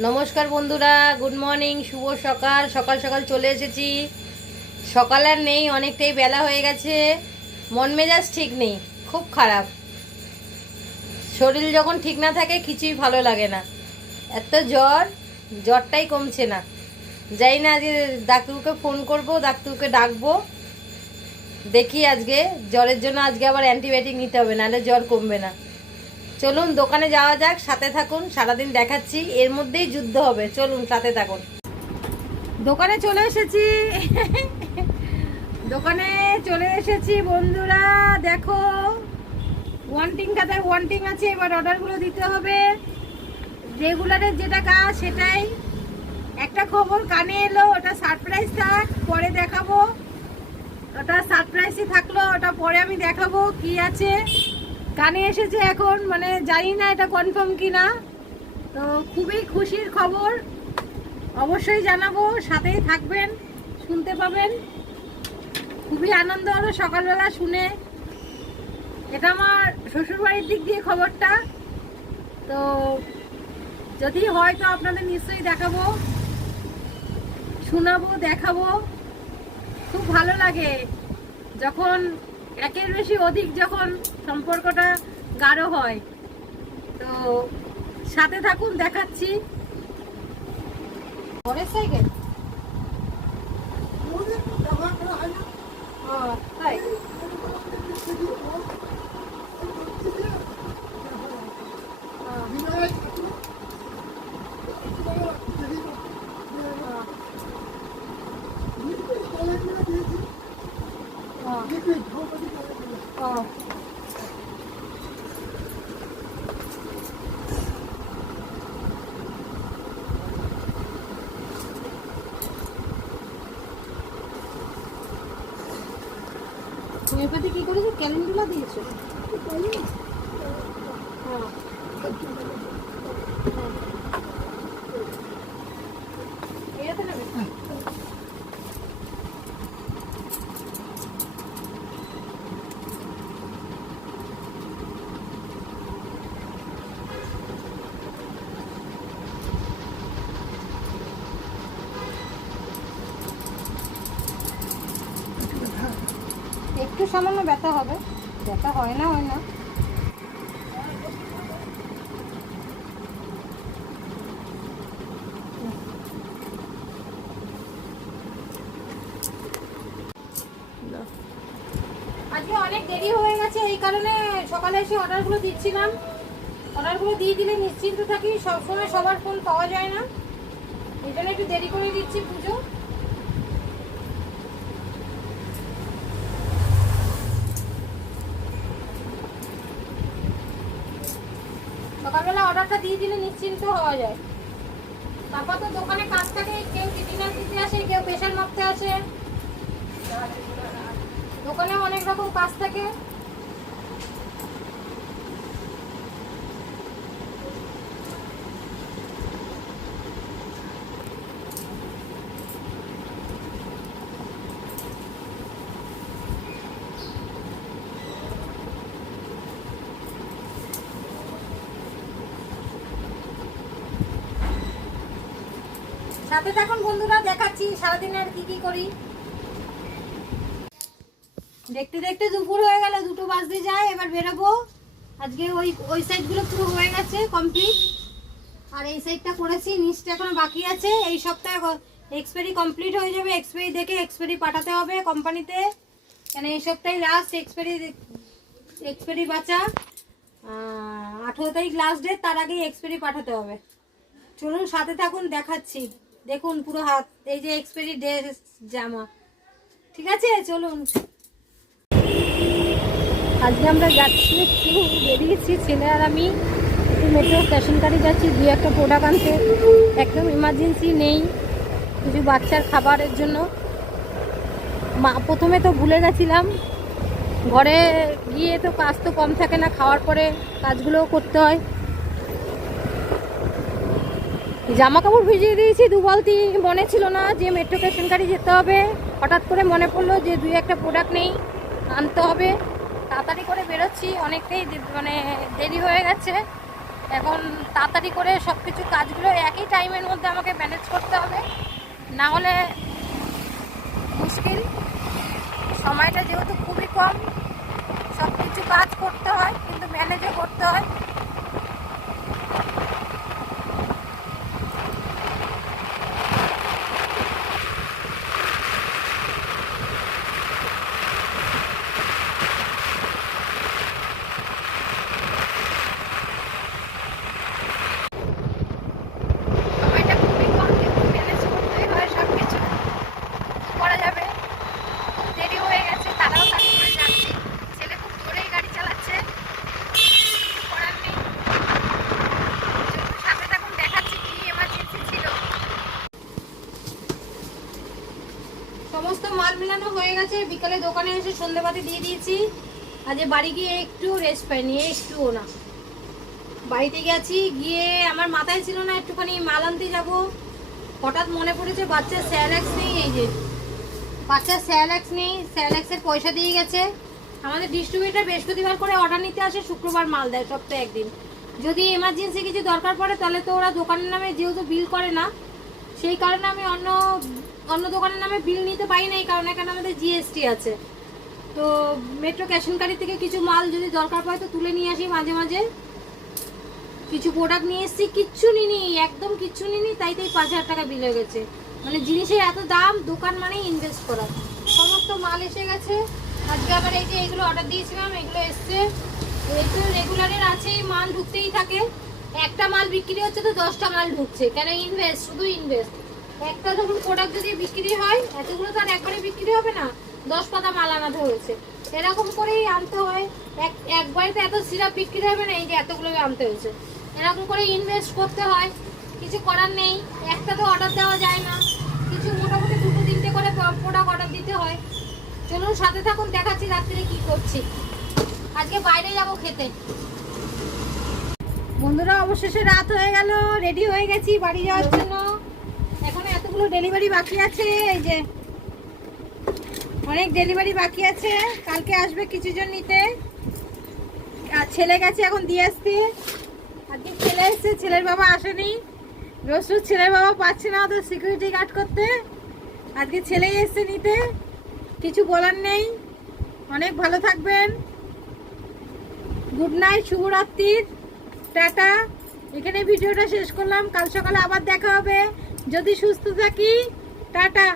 নমস্কার বন্ধুরা, good morning, শুভ সকাল। সকাল সকাল চলে এসেছি। সকাল আর নেই, অনেকটাই বেলা হয়ে গেছে। মন মেজাজ ঠিক নেই, খুব খারাপ। শরীর যখন ঠিক না থাকে কিছুই ভালো লাগে না। এত জ্বরটাই কমছে না। যাই না, আজকে ডাক্তারকে ফোন করব, ডাক্তারকে ডাকবো। দেখি আজকে জ্বরের জন্য আজকে আবার অ্যান্টিবায়োটিক নিতে হবে, নাহলে জ্বর কমবে না। চলুন দোকানে যাওয়া যাক, সাথে থাকুন। সারাদিন দেখাচ্ছি, এর মধ্যেই যুদ্ধ হবে। চলুন সাথে থাকুন। দোকানে চলে এসেছি। দোকানে চলে এসেছি বন্ধুরা, দেখো ওয়ান্টিং খাতায় ওয়ান্টিং আছে। এবার অর্ডারগুলো দিতে হবে। রেগুলারের যেটা কাজ সেটাই। একটা খবর কানে এলো, ওটা সারপ্রাইজ থাক, পরে দেখাবো। ওটা সারপ্রাইজই থাকলো, ওটা পরে আমি দেখাবো কি আছে। কানে এসেছে এখন, মানে জানি না এটা কনফার্ম কি না। তো খুবই খুশির খবর, অবশ্যই জানাবো, সাথেই থাকবেন, শুনতে পাবেন। খুবই আনন্দ হলো সকালবেলা শুনে। এটা আমার শ্বশুরবাড়ির দিক দিয়ে খবরটা। তো যদি হয় তো আপনাদের নিশ্চয়ই দেখাবো, শোনাবো, দেখাবো। খুব ভালো লাগে যখন একের বেশি অধিক যখন সম্পর্কটা গাঢ় হয়। তো সাথে থাকুন, দেখাচ্ছি। পরের সাইকেল তাই হোমিওপ্যাথি কি করেছো? ক্যালেন্ডুলা দিয়েছো? হ্যাঁ, এটাতে নেবে। একটু সামান্য ব্যথা হবে, ব্যথা হয় না, হয় না। আজকে অনেক দেরি হয়ে গেছে, এই কারণে সকালে এসে অর্ডারগুলো দিচ্ছিলাম। অর্ডারগুলো দিয়ে দিলে নিশ্চিন্ত থাকি, সবসময় সবার ফোন পাওয়া যায় না, এই জন্য একটু দেরি করে দিচ্ছি। পুজো সকালবেলা অর্ডারটা দিয়ে দিলে নিশ্চিন্ত হওয়া যায়। তারপর তো দোকানে কাজ থাকে, কেউ ডিনার দিতে আসে, কেউ প্রেশার মাপতে আসে, দোকানে অনেক রকম কাজ থাকে। সাথে থাকুন বন্ধুরা, দেখাচ্ছি সারাদিন আর কি কি করি। দেখতে দেখতে দুপুর হয়ে গেল, 2টো বাজতে যায়। এবার বেরোবো। আজকে ওই সাইডগুলো পুরো হয়ে গেছে কমপ্লিট, আর এই সাইডটা করেছি, নিচটা এখনো বাকি আছে। এই সপ্তাহে এক্সপায়ারি কমপ্লিট হয়ে যাবে। এক্সপায়ারি দেখে এক্সপায়ারি পাঠাতে হবে কোম্পানিতে, কেন এই সপ্তাহে লাস্ট এক্সপায়ারি বাঁচা। 18 তারিখ লাস্ট ডেট, তার আগেই এক্সপায়ারি পাঠাতে হবে। চলুন সাথে থাকুন, দেখাচ্ছি। দেখুন পুরো হাত, এই যে এক্সপায়ারি ডেট জামা। ঠিক আছে, চলুন। আজকে আমরা যাচ্ছি, একটু বেরিয়েছি ছেলে আর আমি, একটু মেট্রো স্টেশন গাড়ি যাচ্ছি, 2-1টা প্রোডাক্ট আনতে। একদম ইমার্জেন্সি নেই, কিছু বাচ্চার খাবারের জন্য। প্রথমে তো ভুলে গেছিলাম, ঘরে গিয়ে তো কাজ তো কম থাকে না, খাওয়ার পরে কাজগুলোও করতে হয়। জামা কাপড় ভিজিয়ে দিয়েছি 2 বালতি। মনে ছিল না যে মেট্রো স্টেশন গাড়ি যেতে হবে, হঠাৎ করে মনে পড়লো যে 2-1টা প্রোডাক্ট নেই, আনতে হবে। তাড়াতাড়ি করে বেরোচ্ছি, অনেকটাই মানে দেরি হয়ে গেছে। এখন তাড়াতাড়ি করে সব কিছু কাজগুলো একই টাইমের মধ্যে আমাকে ম্যানেজ করতে হবে, না হলে মুশকিল। সময়টা যেহেতু খুবই কম, সব কিছু কাজ করতে হয় কিন্তু ম্যানেজও করতে হয়। সময়টা খুবই কম কিন্তু ম্যানেজ করতেই হয় সব কিছু। কি করা যাবে, দেরি হয়ে গেছে, তারাও কাজ করে যাচ্ছে। ছেলে খুব জোরেই গাড়ি চালাচ্ছে, কিছু করার নেই। চলুন সাথে থাকুন, দেখাচ্ছি কি এমার্জেন্সি ছিল। সমস্ত মাল মিলানো হয়ে গেছে, বিকালে দোকানে এসে সন্ধ্যেবাতি দিয়ে দিয়েছি। আজ বাড়ি গিয়ে একটু রেস্ট পাইনি, একটুও না। বাড়িতে গেছি, গিয়ে আমার মাথায় ছিল না একটুখানি মাল আনতে যাবো। হঠাৎ মনে পড়েছে বাচ্চার স্যালাক্স নেই, এই যে বাচ্চার স্যালাক্স নেই, স্যালাক্সের পয়সা দিয়ে গেছে। আমাদের ডিস্ট্রিবিউটার বৃহস্পতিবার করে অর্ডার নিতে আসে, শুক্রবার মাল দেয় সপ্তাহে একদিন। যদি এমার্জেন্সি কিছু দরকার পড়ে তাহলে তো ওরা দোকানের নামে যেহেতু বিল করে না, সেই কারণে আমি অন্য দোকানের নামে বিল নিতে পারি না। এই কারণে এখানে আমাদের জিএসটি আছে। তো মেট্রো ক্যাশ এন্ড ক্যারি থেকে কিছু মাল যদি দরকার পড়ে তো তুলে নিয়ে আসি মাঝে মাঝে। কিছু প্রোডাক্ট নিয়ে এসেছি, কিচ্ছু নিনি, একদম কিচ্ছু নিনি, তাই 5,000 টাকা বিল হয়ে গেছে। মানে জিনিসের এত দাম, দোকান মানেই ইনভেস্ট করা। সমস্ত মাল এসে গেছে। আজকে আবার এই যে এইগুলো অর্ডার দিয়েছিলাম, এগুলো এসছে। একটু রেগুলারের আছেই, মাল ঢুকতেই থাকে। একটা মাল বিক্রি হচ্ছে তো 10টা মাল ঢুকছে, কেন ইনভেস্ট, শুধু ইনভেস্ট। একটা ধরুন প্রোডাক্ট যদি বিক্রি হয়, এতগুলো তো আর একবারে বিক্রি হবে না, 10 পাতা মাল আনাতে হয়েছে। এরকম করেই আনতে হয়। একবারে তো এত সিরাপ বিক্রি হবে না, এই যে এতগুলো আনতে হয়েছে। এরকম করে ইনভেস্ট করতে হয়, কিছু করার নেই। একটা তো অর্ডার দেওয়া যায় না, কিছু মোটামুটি 2-3টে করে প্রোডাক্ট অর্ডার দিতে হয়। চলুন সাথে থাকুন, দেখাচ্ছি রাত্রে কি করছি। আজকে বাইরে যাব খেতে। বন্ধুরা অবশেষে রাত হয়ে গেল, রেডি হয়ে গেছি বাড়ি যাওয়ার জন্য। এখন এতগুলো ডেলিভারি বাকি আছে, এই যে অনেক ডেলিভারি বাকি আছে। কালকে আসবে কিছুজন নিতে, আর ছেলে গেছে এখন দিয়ে আসতে। আজকে ছেলে এসছে, ছেলের বাবা আসেনি। রোজ ছেলের বাবা পাচ্ছে না ওদের সিকিউরিটি গার্ড করতে, আজকে ছেলেই এসছে নিতে। কিছু বলার নেই, অনেক ভালো থাকবেন। গুড নাইট, শুভরাত্রির, টাটা। এখানে ভিডিওটা শেষ করলাম, কাল সকালে আবার দেখা হবে যদি সুস্থ থাকি। টাটা।